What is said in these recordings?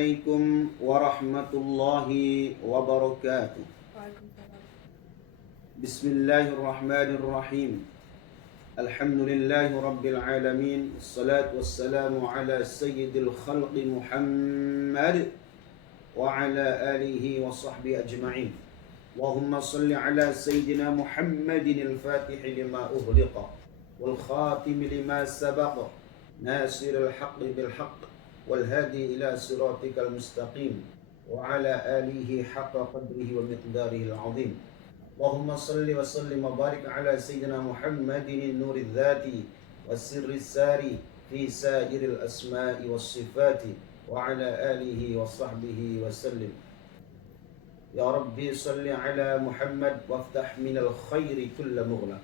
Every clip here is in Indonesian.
عليكم ورحمة الله وبركاته. بسم الله الرحمن الرحيم. الحمد لله رب العالمين، الصلاة والسلام على سيد الخلق محمد وعلى آله وصحبه أجمعين. اللهم صل على سيدنا محمد الفاتح لما أغلق والخاتم لما سبق ناصر الحق بالحق والهادي إلى صراطك المستقيم وعلى آله حق قدره ومقداره العظيم. اللهم صل وسلم وبارك على سيدنا محمد النور الذاتي والسر الساري في سائر الأسماء والصفات وعلى آله وصحبه وسلم. يا ربي صل على محمد وافتح من الخير كل مغلق.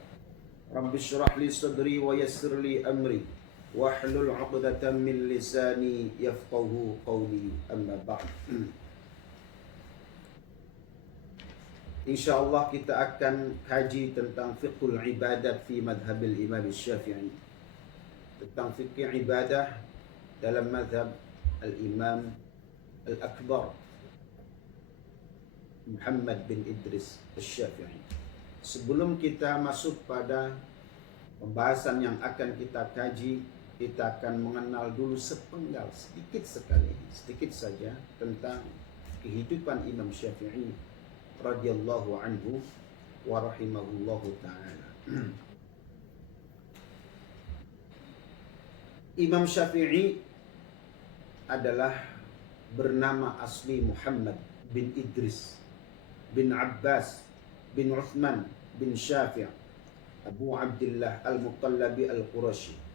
رب اشرح لي صدري ويسر لي أمري واحلل عقدة من لساني يفقه قولي. أما بعد. InsyaAllah kita akan kaji tentang fiqhul ibadat fi madhabil Imam Syafi'i. Tentang fiqh ibadah dalam madhab al-Imam al-Akbar Muhammad bin Idris al-Syafi'i. Sebelum kita masuk pada pembahasan yang akan kita kaji, kita akan mengenal dulu sepenggal, sedikit saja tentang kehidupan Imam Syafi'i radhiyallahu anhu wa rahimahullahu ta'ala. Imam Syafi'i adalah bernama asli Muhammad bin Idris bin Abbas bin Uthman bin Syafi' Abu Abdullah al-Muttallabi al-Qurashi.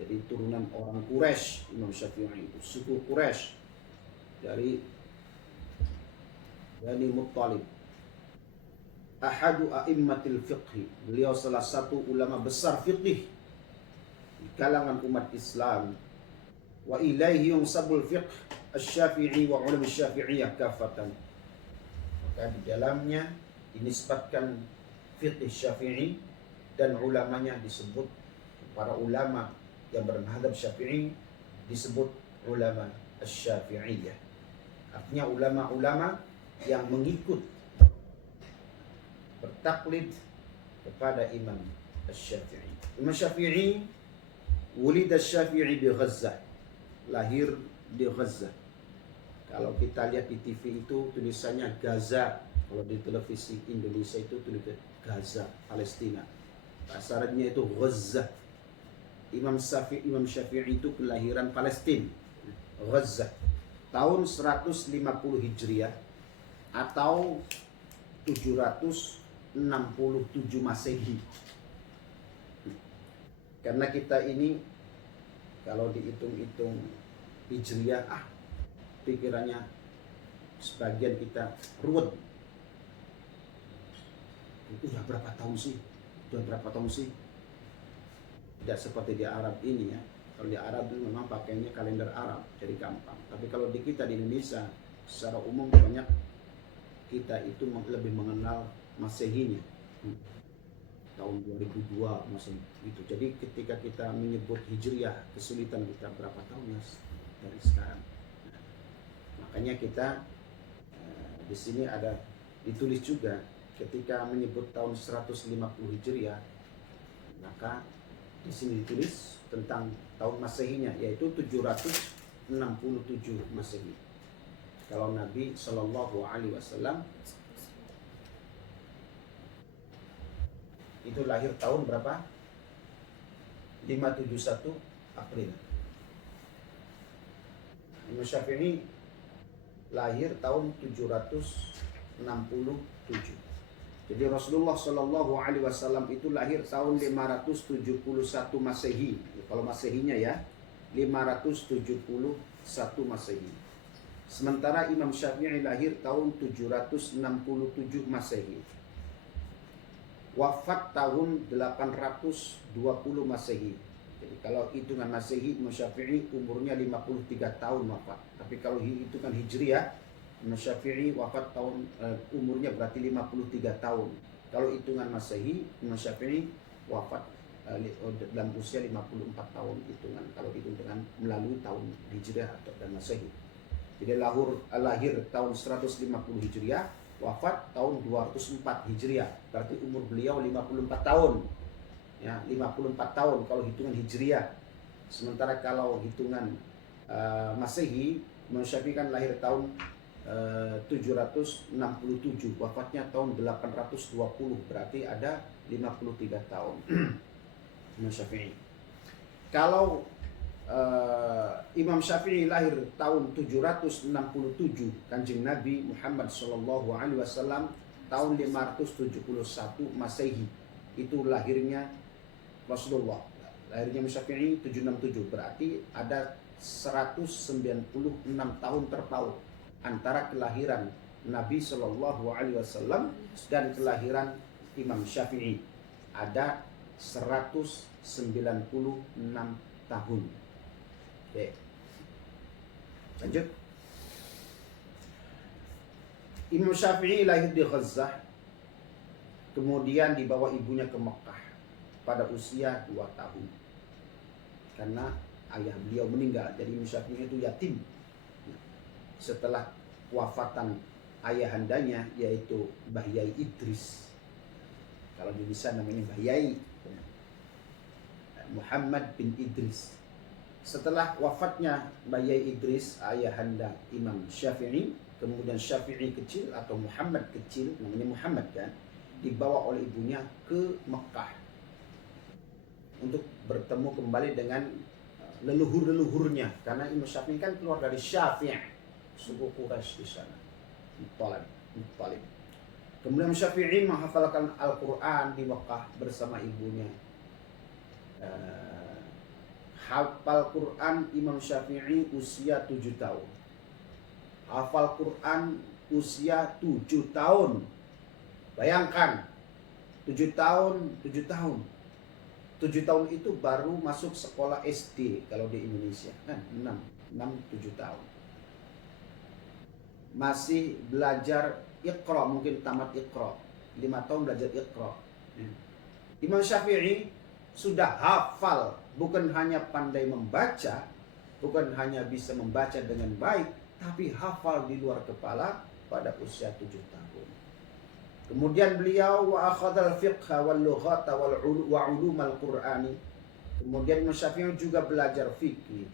Jadi turunan orang Quraisy. Imam Syafi'i itu suku Quraisy dari Bani Muttalib. Ahadu a'immatil fiqhi, beliau salah satu ulama besar fiqh di kalangan umat Islam. Wa ilaihi yunsabul fiqh asy-Syafi'i wa ulama Syafi'iyah kafatan. Maka di dalamnya dinisbatkan fiqh Syafi'i dan ulamanya disebut, para ulama yang bermadhab Syafi'i disebut ulama asy-Syafi'iyah. Artinya ulama-ulama yang mengikut, bertaklid kepada Imam Asy-Syafi'i. Imam Syafi'i wulida Syafi'i di Gaza, lahir di Gaza. Kalau kita lihat di TV itu tulisannya Gaza, kalau di televisi Indonesia itu tulisannya Gaza, Palestina. Bahasa Arabnya itu Gaza. Imam Syafi'i itu kelahiran Palestina, Gaza, tahun 150 Hijriah atau 767 Masehi. Karena kita ini kalau dihitung-hitung Hijriah, pikirannya sebagian kita ruwet. Itu udah berapa tahun sih? Tidak seperti di Arab ini ya. Kalau di Arab itu memang pakainya kalender Arab, jadi gampang. Tapi kalau di kita di Indonesia, secara umum banyak kita itu lebih mengenal Masehinya. Tahun 2002 masih gitu. Jadi ketika kita menyebut Hijriah, kesulitan kita berapa tahun ya dari sekarang. Makanya kita di sini ada ditulis juga ketika menyebut tahun 150 Hijriah, maka di sini ditulis tentang tahun Masehinya, yaitu 767 Masehi. Kalau Nabi Shallallahu Alaihi Wasallam itu lahir tahun berapa? 571 April. Imam Syafi'i lahir tahun 767. Jadi Rasulullah Shallallahu Alaihi Wasallam itu lahir tahun 571 Masehi. Kalau Masehinya ya 571 Masehi. Sementara Imam Syafi'i lahir tahun 767 Masehi. Wafat tahun 820 Masehi. Jadi kalau hitungan Masehi, Imam Syafi'i umurnya 53 tahun wafat. Tapi kalau hitungan Hijriah, Imam Syafi'i wafat tahun umurnya berarti 53 tahun. Kalau hitungan Masehi, Imam Syafi'i wafat dalam usia 54 tahun hitungan. Kalau hitung dengan melalui tahun Hijriah atau dan Masehi. Jadi lahir tahun 150 Hijriah, wafat tahun 204 Hijriah. Berarti umur beliau 54 tahun. Ya, 54 tahun kalau hitungan Hijriah. Sementara kalau hitungan Masehi, Imam Syafi'i kan lahir tahun 767, wafatnya tahun 820, berarti ada 53 tahun. Imam Syafi'i. Kalau Imam Syafi'i lahir tahun 767, Kanjeng Nabi Muhammad SAW tahun 571 Masehi. Itu lahirnya Rasulullah. Lahirnya Imam Syafi'i 767, berarti ada 196 tahun terpaut antara kelahiran Nabi SAW dan kelahiran Imam Syafi'i. Ada 196 tahun. Oke. Lanjut. Imam Syafi'i lahir di Gaza, kemudian dibawa ibunya ke Mekah pada usia 2 tahun. Karena ayah beliau meninggal, jadi Imam Syafi'i itu yatim. Setelah wafatan ayahandanya, yaitu Mbah Yai Idris. Kalau di lisan namanya Mbah Yai Muhammad bin Idris. Setelah wafatnya Mbah Yai Idris, ayahanda Imam Syafi'i, kemudian Syafi'i kecil atau Muhammad kecil, namanya Muhammad kan, dibawa oleh ibunya ke Mekah untuk bertemu kembali dengan leluhur-leluhurnya, karena Imam Syafi'i kan keluar dari Syafi', suku Quraisy di sana. Muttalib. Kemudian Syafi'i menghafalkan Al-Quran di Mekah bersama ibunya. Hafal Quran Imam Syafi'i usia 7 tahun. Hafal Quran usia 7 tahun. Bayangkan, 7 tahun. 7 tahun itu baru masuk sekolah SD kalau di Indonesia kan 6-7 tahun. Masih belajar Iqra, mungkin tamat Iqra. 5 tahun belajar Iqra. Imam Syafi'i sudah hafal, bukan hanya pandai membaca, bukan hanya bisa membaca dengan baik, tapi hafal di luar kepala pada usia 7 tahun. Kemudian beliau wa akhadhal fiqha wal lughata wa ulumal qur'ani. Kemudian Imam Syafi'i juga belajar fikih,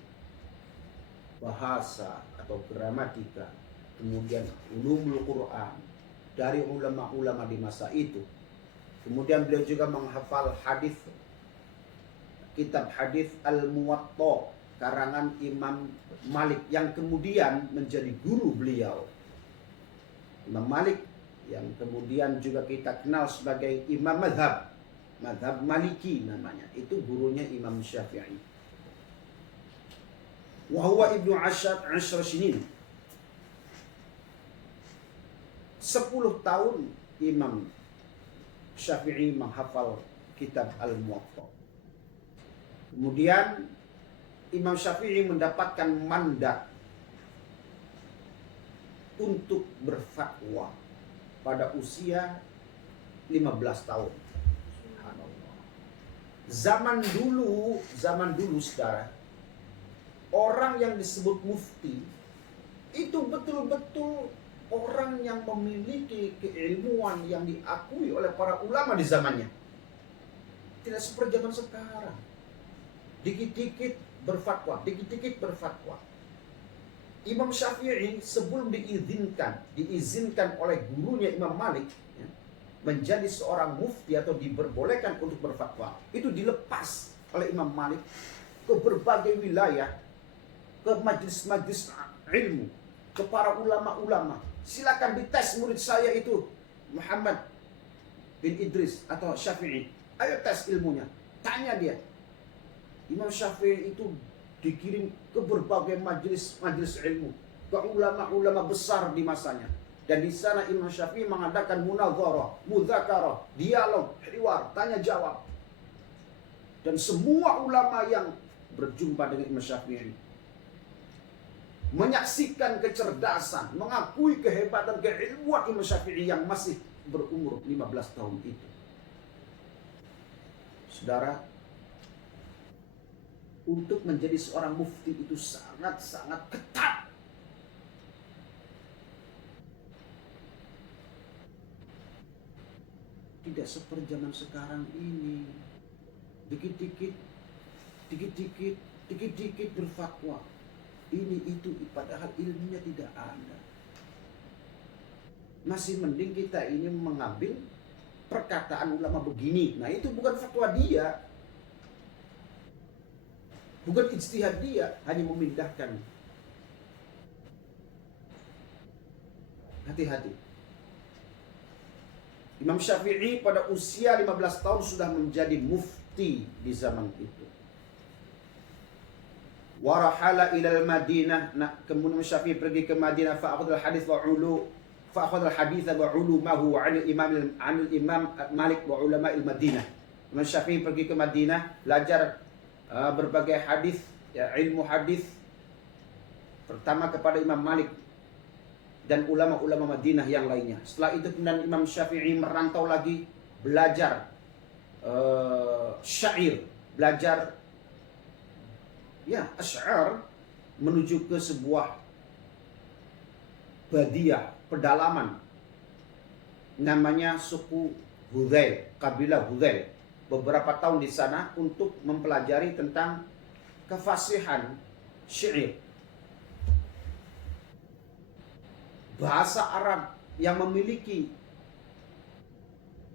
bahasa atau gramatika, kemudian ulumul Quran dari ulama-ulama di masa itu. Kemudian beliau juga menghafal hadis, kitab hadis Al-Muwatta karangan Imam Malik yang kemudian menjadi guru beliau. Imam Malik yang kemudian juga kita kenal sebagai Imam Madhab Maliki namanya, itu gurunya Imam Syafi'i. Wa huwa ibnu 10 sinin. 10 tahun Imam Syafi'i menghafal kitab Al-Muwatta. Kemudian Imam Syafi'i mendapatkan mandat untuk berfatwa pada usia 15 tahun. Zaman dulu saudara, orang yang disebut mufti itu betul-betul orang yang memiliki keilmuan yang diakui oleh para ulama di zamannya. Tidak seperti zaman sekarang. Dikit-dikit berfatwa. Imam Syafi'i sebelum diizinkan oleh gurunya Imam Malik menjadi seorang mufti atau diperbolehkan untuk berfatwa, itu dilepas oleh Imam Malik ke berbagai wilayah, ke majlis-majlis ilmu, ke para ulama-ulama. Silakan dites murid saya itu Muhammad bin Idris atau Syafi'i. Ayo tes ilmunya. Tanya dia. Imam Syafi'i itu dikirim ke berbagai majelis ilmu, ke ulama-ulama besar di masanya. Dan di sana Imam Syafi'i mengadakan munadharah, mudzakarah, dialog, hiwar, tanya jawab. Dan semua ulama yang berjumpa dengan Imam Syafi'i menyaksikan kecerdasan, mengakui kehebatan, keilmuan Imam Syafi'i yang masih berumur 15 tahun itu. Saudara, untuk menjadi seorang mufti itu sangat-sangat ketat Tidak seperti zaman sekarang ini. Dikit-dikit berfatwa. Ini itu padahal ilmunya tidak ada. Masih mending kita ini mengambil perkataan ulama begini. Nah, itu bukan fatwa dia. Bukan ijtihad dia, hanya memindahkan. Hati-hati. Imam Syafi'i pada usia 15 tahun sudah menjadi mufti di zaman itu. Warahala ilal Madinah. Nah, kemudian Syafi'i pergi ke Madinah, fa'akhadhal hadits wa ulumahu 'anil imam Malik wa ulama Madinah. Imam Syafi'i pergi ke Madinah, belajar berbagai hadis, ya, ilmu hadis pertama kepada Imam Malik dan ulama-ulama Madinah yang lainnya. Setelah itu kemudian Imam Syafi'i merantau lagi, belajar syair, belajar asy'ar, menuju ke sebuah badiah, pedalaman namanya suku Hudzail, kabilah Hudzail. Beberapa tahun di sana untuk mempelajari tentang kefasihan syair. Bahasa Arab yang memiliki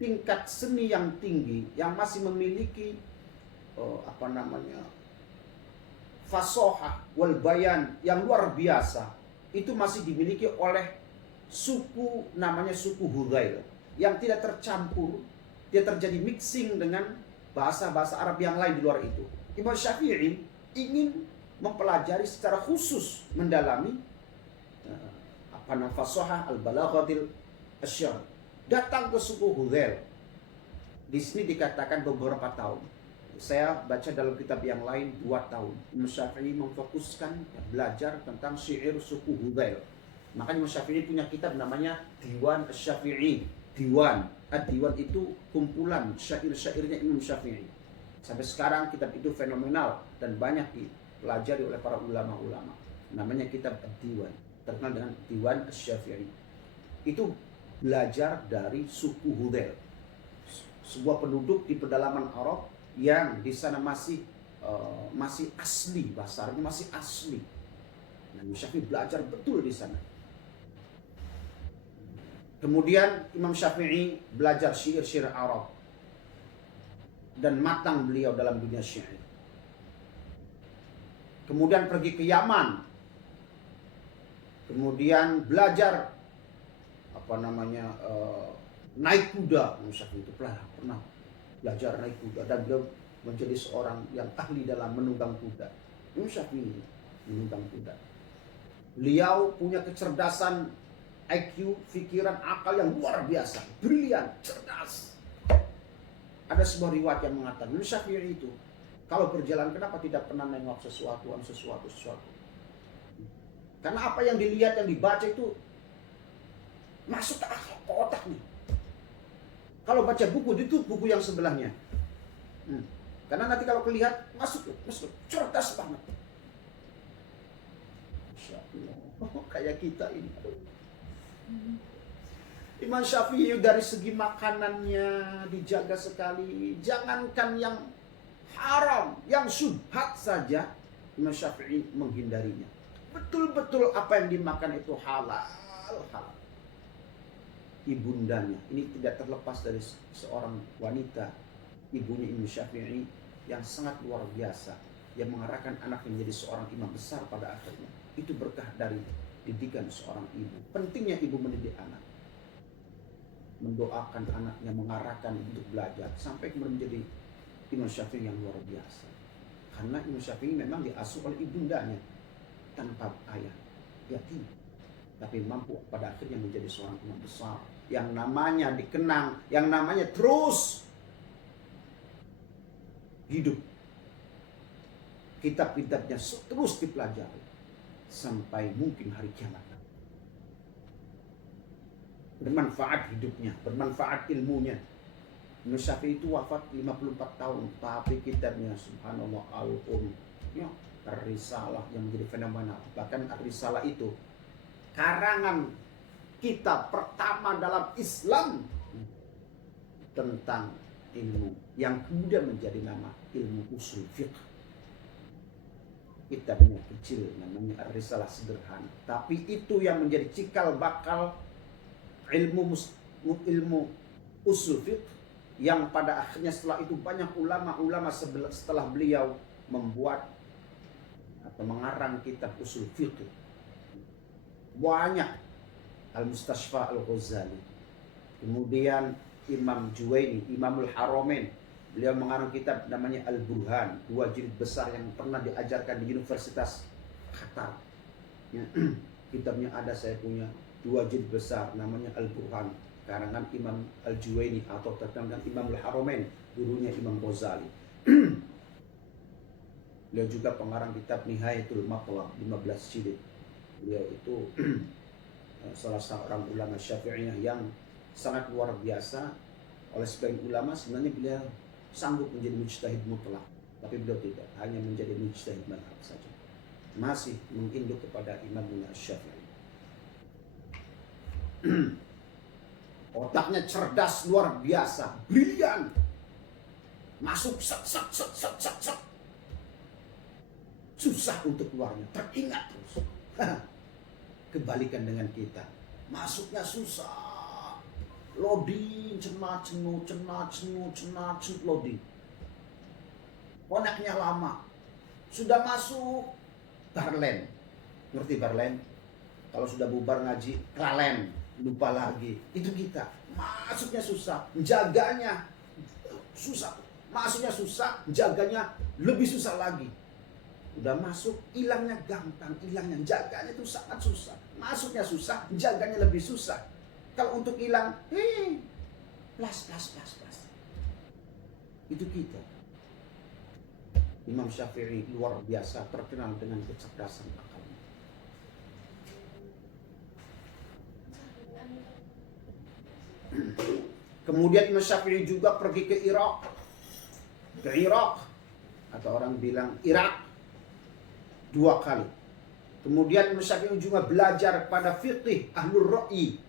tingkat seni yang tinggi, yang masih memiliki fasohah wal bayan yang luar biasa, itu masih dimiliki oleh suku namanya suku Hudzail, yang tidak tercampur, dia terjadi mixing dengan bahasa-bahasa Arab yang lain di luar itu. Imam Syafi'i ingin mempelajari secara khusus, mendalami fasohah al-balaghatil asy'ar. Datang ke suku Hudzail. Di sini dikatakan beberapa tahun. Saya baca dalam kitab yang lain 2 tahun. Imam Syafi'i memfokuskan belajar tentang syair suku Hudzail. Makanya Imam Syafi'i punya kitab namanya Diwan Asy-Syafi'i. Diwan itu kumpulan syair-syairnya Imam Syafi'i. Sampai sekarang kitab itu fenomenal dan banyak dipelajari oleh para ulama-ulama. Namanya kitab Diwan, terkenal dengan Diwan Asy-Syafi'i. Itu belajar dari suku Hudzail, sebuah penduduk di pedalaman Arab yang di sana masih asli, bahasa Arabnya masih asli. Nah, Imam Syafi'i belajar betul di sana. Kemudian Imam Syafi'i belajar syair-syair Arab dan matang beliau dalam dunia syair. Kemudian pergi ke Yaman. Kemudian belajar naik kuda. Imam Syafi'i itu pernah belajar naik kuda dan beliau menjadi seorang yang ahli dalam menunggang kuda. Imam Syafi'i menunggang kuda. Beliau punya kecerdasan IQ, pikiran, akal yang luar biasa, brilian, cerdas. Ada sebuah riwayat yang mengatakan Imam Syafi'i itu kalau berjalan kenapa tidak pernah nengok sesuatu. Karena apa yang dilihat, yang dibaca itu masuk ke otaknya. Kalau baca buku, itu buku yang sebelahnya. Karena nanti kalau kelihat, masuk. Cerdas banget. Masya Allah. Kayak kita ini. Imam Syafi'i dari segi makanannya dijaga sekali. Jangankan yang haram, yang syubhat saja, Imam Syafi'i menghindarinya. Betul-betul apa yang dimakan itu halal. Ibundanya, ini tidak terlepas dari seorang wanita, ibunya Imam Syafi'i yang sangat luar biasa, yang mengarahkan anaknya menjadi seorang imam besar pada akhirnya. Itu berkah dari didikan seorang ibu. Pentingnya ibu mendidik anak, mendoakan anaknya, mengarahkan untuk belajar, sampai kemudian menjadi Imam Syafi'i yang luar biasa. Karena Imam Syafi'i memang diasuh oleh ibundanya tanpa ayah, yatim, tapi mampu pada akhirnya menjadi seorang imam besar yang namanya dikenang, yang namanya terus hidup. Kitab-kitabnya terus dipelajari sampai mungkin hari kiamat. Bermanfaat hidupnya, bermanfaat ilmunya. Imam Syafi'i itu wafat 54 tahun, tapi kitabnya subhanallah ya, Ar-Risalah yang menjadi fenomenal. Bahkan Ar-Risalah itu karangan kitab pertama dalam Islam. tentang ilmu yang kemudian menjadi nama ilmu usul fiqh. Kitabnya kecil, namanya Ar-Risalah Sederhana, tapi itu yang menjadi cikal bakal ilmu usul fiqh, yang pada akhirnya setelah itu banyak ulama-ulama setelah beliau membuat atau mengarang kitab usul fiqh. Banyak, Al-Mustashfa Al-Ghazali, kemudian Imam Juwaini, Imamul Haramain, beliau mengarang kitab namanya Al-Burhan, 2 jilid besar yang pernah diajarkan di Universitas Qatar. Kitabnya ada, saya punya 2 jilid besar namanya Al-Burhan, karangan Imam Al-Juwaini atau terkenal Imamul Haramain, gurunya Imam Ghazali. Beliau juga pengarang kitab Nihayatul Matlab, 15 jilid. Beliau itu salah seorang ulama Syafi'iyah yang sangat luar biasa. Oleh sebagian ulama sebenarnya beliau sanggup menjadi mujtahid mutlak, tapi beliau tidak, hanya menjadi mujtahid madhab saja, masih menginduk kepada Imam Syafi'i. Otaknya cerdas luar biasa, brilian, masuk set, susah untuk keluarnya, teringat terus. Kebalikan dengan kita, masuknya susah, loading, cenat-cenut, loading. Koneknya lama, sudah masuk Barlen, ngerti Barlen? Kalau sudah bubar ngaji, Kralen, lupa lagi. Itu kita, masuknya susah, jaganya susah, masuknya susah, jaganya lebih susah lagi. Udah masuk, hilangnya gampang, hilangnya jaganya itu sangat susah. Masuknya susah, jaganya lebih susah. Kalau untuk hilang, plus. Itu kita. Imam Syafi'i luar biasa, terkenal dengan kecerdasan akalnya. Kemudian Imam Syafi'i juga pergi ke Irak. Atau orang bilang Irak, 2 kali. Kemudian Imam Syafi'i juga belajar pada fiqih Ahlul Ra'yi,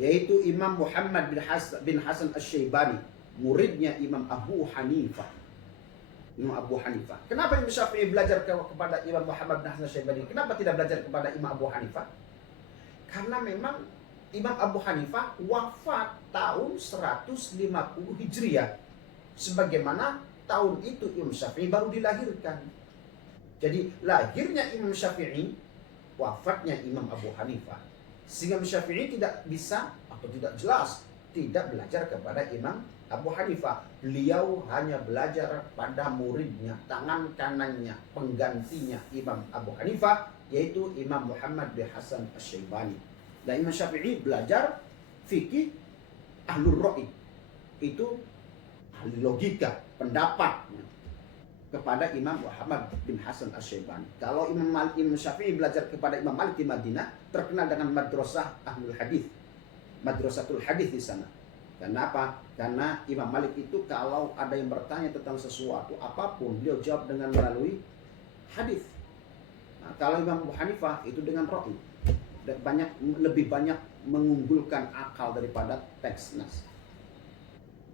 yaitu Imam Muhammad bin Hasan Asy-Syaibani, muridnya Imam Abu Hanifah. Kenapa Imam Syafi'i belajar kepada Imam Muhammad bin Hasan Asy-Syaibani? Kenapa tidak belajar kepada Imam Abu Hanifah? Karena memang Imam Abu Hanifah wafat tahun 150 Hijriah. Sebagaimana tahun itu Imam Syafi'i baru dilahirkan. Jadi lahirnya Imam Syafi'i, wafatnya Imam Abu Hanifah. Sehingga Imam Syafi'i tidak bisa atau tidak jelas tidak belajar kepada Imam Abu Hanifah. Beliau hanya belajar pada muridnya, tangan kanannya, penggantinya Imam Abu Hanifah, yaitu Imam Muhammad bin Hasan Asy-Syaibani. Dan Imam Syafi'i belajar fikih Ahlul Ra'yi, itu ahli logika, pendapat, kepada Imam Muhammad bin Hasan Asy-Syaibani. Kalau Imam Syafi'i belajar kepada Imam Malik di Madinah, terkenal dengan madrasah Ahlul Hadis, madrasatul hadis di sana. Kenapa? Karena Imam Malik itu kalau ada yang bertanya tentang sesuatu apapun, beliau jawab dengan melalui hadis. Nah, kalau Imam Abu Hanifah itu dengan ra'yi, lebih banyak mengunggulkan akal daripada teks nas.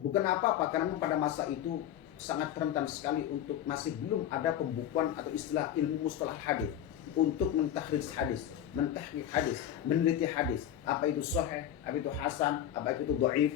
Bukan apa-apa, karena pada masa itu sangat rentan sekali untuk masih belum ada pembukuan atau istilah ilmu mustalah hadis untuk mentakhrij hadis, mentahqiq hadis, meneliti hadis, apa itu sahih, apa itu hasan, apa itu dhaif.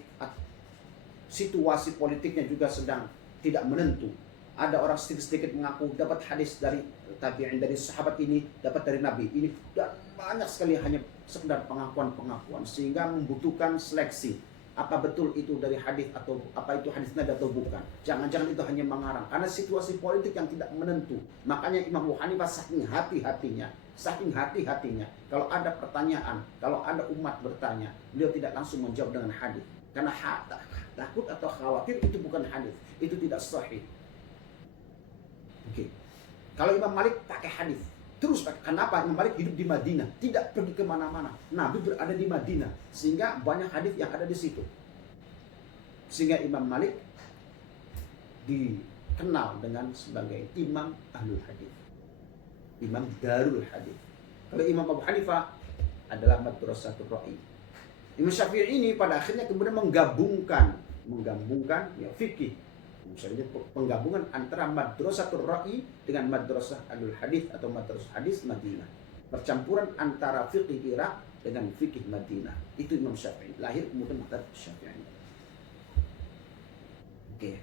Situasi politiknya juga sedang tidak menentu. Ada orang sedikit-sedikit mengaku dapat hadis dari tabi'in, dari sahabat ini, dapat dari Nabi ini, dan banyak sekali hanya sekedar pengakuan-pengakuan, sehingga membutuhkan seleksi. Apa betul itu dari hadis atau apa itu hadis Nabi atau bukan? Jangan-jangan itu hanya mengarang, karena situasi politik yang tidak menentu. Makanya Imam Abu Hanifah saking hati-hatinya, kalau ada pertanyaan, kalau ada umat bertanya, beliau tidak langsung menjawab dengan hadis, karena takut atau khawatir itu bukan hadis, itu tidak sahih. Oke. Kalau Imam Malik pakai hadis, terus kenapa? Imam Malik hidup di Madinah, tidak pergi kemana-mana. Nabi berada di Madinah, sehingga banyak hadis yang ada di situ. Sehingga Imam Malik dikenal dengan sebagai Imam Ahlul Hadis, Imam Darul Hadis. Kalau Imam Abu Hanifah adalah madrasatul ra'yi, Imam Syafi'i ini pada akhirnya kemudian menggabungkan ya fikih. Misalnya penggabungan antara madrasatul ra'i dengan madrasah alul hadis atau madrasah hadis Madinah. Percampuran antara fikih Irak dengan fikih Madinah. Itu Imam Syafi'i. Lahir kemudian mazhab Syafi'i. Oke.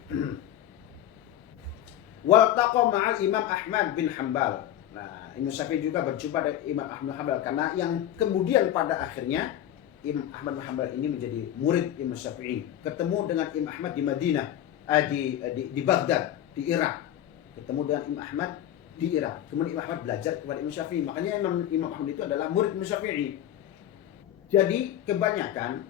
Waltaqa ma'al Imam Ahmad bin Hanbal. Nah, Imam Syafi'i juga berjumpa dengan Imam Ahmad bin Hanbal karena yang kemudian pada akhirnya Imam Ahmad bin Hanbal ini menjadi murid Imam Syafi'i. Ketemu dengan Imam Ahmad di Madinah, di Baghdad, di Irak. Ketemu dengan Imam Ahmad di Irak. Kemudian Imam Ahmad belajar kepada Imam Syafi'i. Makanya Imam Ahmad itu adalah murid Imam Syafi'i. Jadi kebanyakan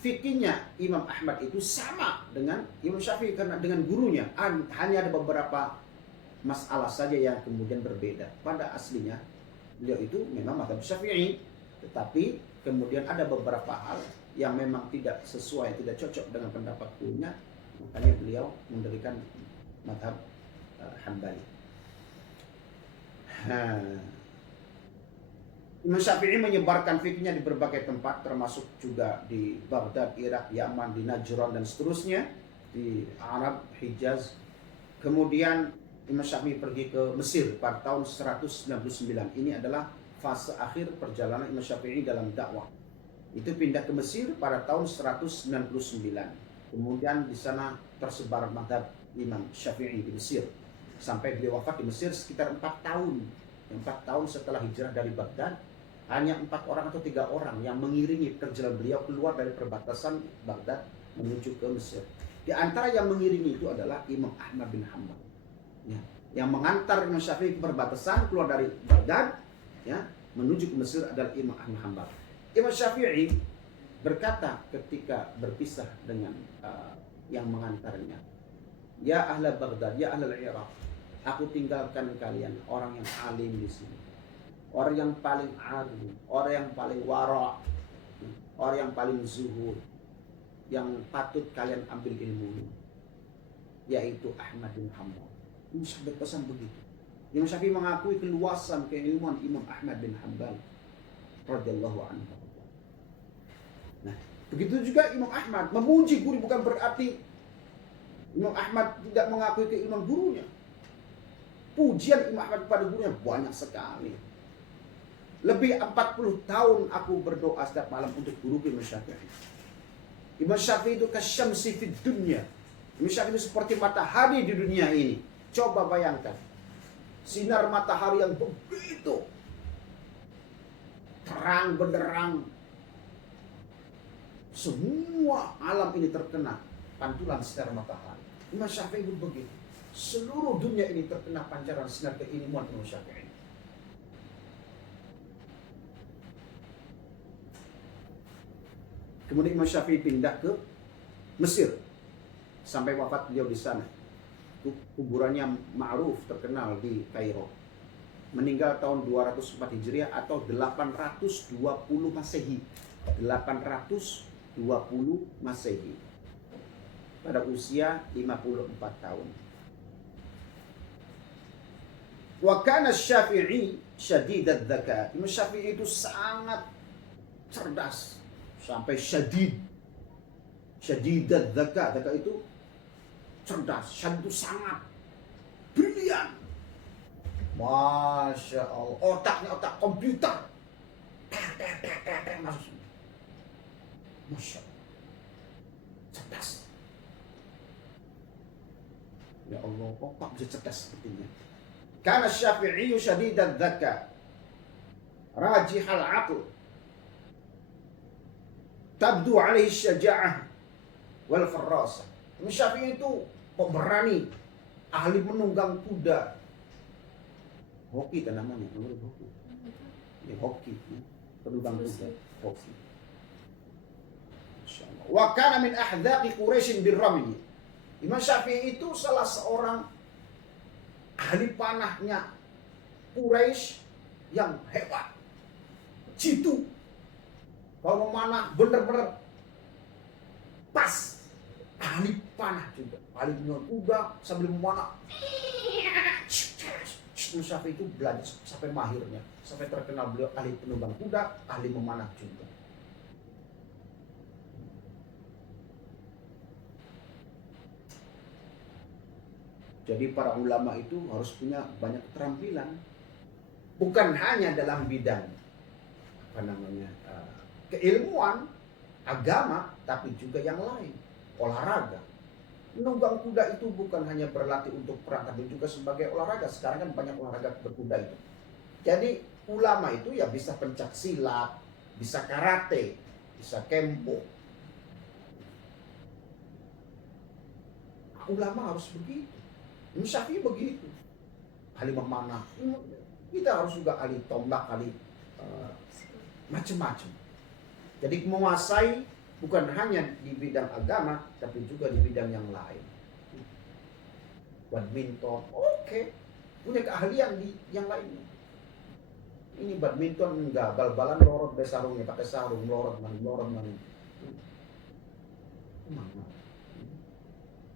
fikihnya Imam Ahmad itu sama dengan Imam Syafi'i karena dengan gurunya. Hanya ada beberapa masalah saja yang kemudian berbeda. Pada aslinya beliau itu memang mazhab Syafi'i, tetapi kemudian ada beberapa hal yang memang tidak sesuai, tidak cocok dengan pendapat gurunya. Makanya beliau mendirikan mazhab Hambali. Imam Syafi'i menyebarkan fikihnya di berbagai tempat, termasuk juga di Baghdad, Irak, Yaman, di Najran dan seterusnya, di Arab, Hijaz. Kemudian Imam Syafi'i pergi ke Mesir pada tahun 199. Ini adalah fase akhir perjalanan Imam Syafi'i dalam dakwah. Itu pindah ke Mesir pada tahun 199. Kemudian di sana tersebar mazhab Imam Syafi'i di Mesir. Sampai beliau wafat di Mesir sekitar 4 tahun. 4 tahun setelah hijrah dari Baghdad, hanya 4 orang atau 3 orang yang mengiringi perjalanan beliau keluar dari perbatasan Baghdad menuju ke Mesir. Di antara yang mengiringi itu adalah Imam Ahmad bin Hanbal. Ya, yang mengantar Imam Syafi'i ke perbatasan keluar dari Baghdad, ya, menuju ke Mesir adalah Imam Ahmad bin Hanbal. Imam Syafi'i berkata ketika berpisah dengan yang mengantarnya, "Ya ahla Baghdad, ya ahla Irak, aku tinggalkan kalian orang yang alim di sini. Orang yang paling alim, orang yang paling wara', orang yang paling zuhud, yang patut kalian ambil ilmunya, yaitu Ahmad bin Hanbal." Imam Syafi'i berpesan begitu. Imam Syafi'i mengakui keluasan keilmuan Imam Ahmad bin Hanbal radhiyallahu anhu. Nah, begitu juga Imam Ahmad memuji guru, bukan berarti Imam Ahmad tidak mengakui keilmuan gurunya. Pujian Imam Ahmad kepada gurunya banyak sekali. Lebih 40 tahun aku berdoa setiap malam untuk guru Imam Syafi'i. Imam Syafi'i itu kasyamsi fid dunya. Imam Syafi'i itu seperti matahari di dunia ini. Coba bayangkan, sinar matahari yang begitu terang benderang, semua alam ini terkena pantulan sinar matahari. Imam Syafi'i itu begitu. Seluruh dunia ini terkena pancaran sinar keilmuan Imam Syafi'i. Kemudian Imam Syafi'i pindah ke Mesir sampai wafat beliau di sana. Kuburannya ma'ruf, terkenal di Kairo. Meninggal tahun 204 Hijriah atau 820 Masehi. 820 Masehi. Pada usia 54 tahun. Wa kana Syafi'i syadidad dzaka. Imam Syafi'i itu sangat cerdas sampai syadidad dzaka. Dzaka itu cerdas, syadid itu sangat brilian. Masya Allah, otaknya otak komputer. Masya Allah, cerdas. Ya Allah, kok bisa cerdas sepertinya. Karena Syafi'i syadidad dzaka, rajihal aql, tabdu alaihi syaja'ah wal farrasah. Imam Syafi'i itu pemberani, ahli menunggang kuda. Hoki kan namanya, hoki. Ya, hoki, penunggang kuda, hoki. Masyaallah. Wa kana min ahdaqi Quraisy birramy. Imam Syafi'i itu salah seorang ahli panahnya Quraisy yang hebat. Jitu. Kalau memanah benar-benar pas. Ahli panah juga, ahli menunggang kuda sambil memanah. Imam Syafi'i itu belajar sampai mahirnya, sampai terkenal beliau ahli penunggang kuda, ahli memanah juga. Jadi para ulama itu harus punya banyak keterampilan, bukan hanya dalam bidang keilmuan, agama, tapi juga yang lain, olahraga. Menunggang kuda itu bukan hanya berlatih untuk perang, tapi juga sebagai olahraga. Sekarang kan banyak olahraga berkuda itu. Jadi ulama itu ya bisa pencak silat, bisa karate, bisa kempo. Ulama harus begitu. Syafi'i begitu. Ahli memanah. Kita harus juga ahli tombak, ahli macam-macam. Jadi menguasai bukan hanya di bidang agama, tapi juga di bidang yang lain. Badminton, oke. Punya keahlian di yang lainnya. Ini badminton enggak, bal-balan lorot dari sarungnya, pakai sarung, lorot mana.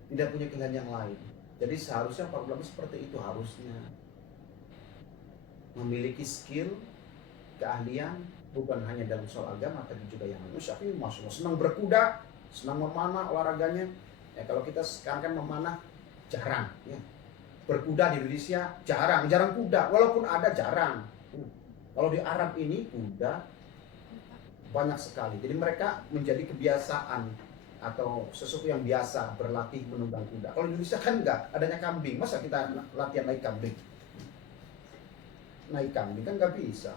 Tidak punya keahlian yang lain. Jadi seharusnya para ulama seperti itu, harusnya memiliki skill, keahlian, bukan hanya dalam soal agama, tapi juga yang lain. Syafi'i masya Allah senang berkuda, senang memanah olahraganya. Ya, kalau kita sekarang kan memanah jarang, ya. Berkuda di Indonesia jarang kuda, walaupun ada jarang. Kalau di Arab ini kuda banyak sekali. Jadi mereka menjadi kebiasaan atau sesuatu yang biasa berlatih menunggang kuda. Kalau di Indonesia kan enggak, adanya kambing. Masa kita latihan naik kambing? Naik kambing kan nggak bisa.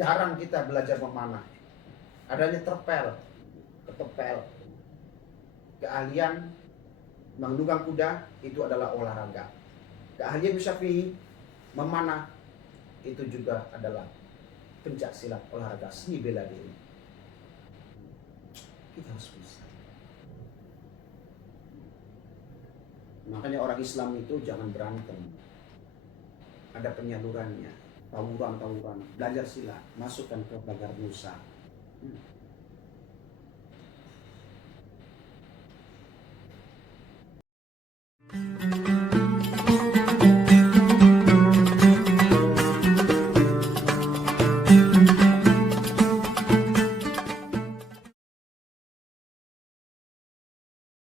Jarang kita belajar memanah. Adanya ketepel. Keahlian menunggang kuda itu adalah olahraga. Keahlian Syafi'i memanah itu juga adalah pencak silat, olahraga, seni bela diri. Kita harus bisa. Makanya orang Islam itu jangan berantem. Ada penyalurannya, tawuran, belajar silat, masukkan ke pagar Nusa.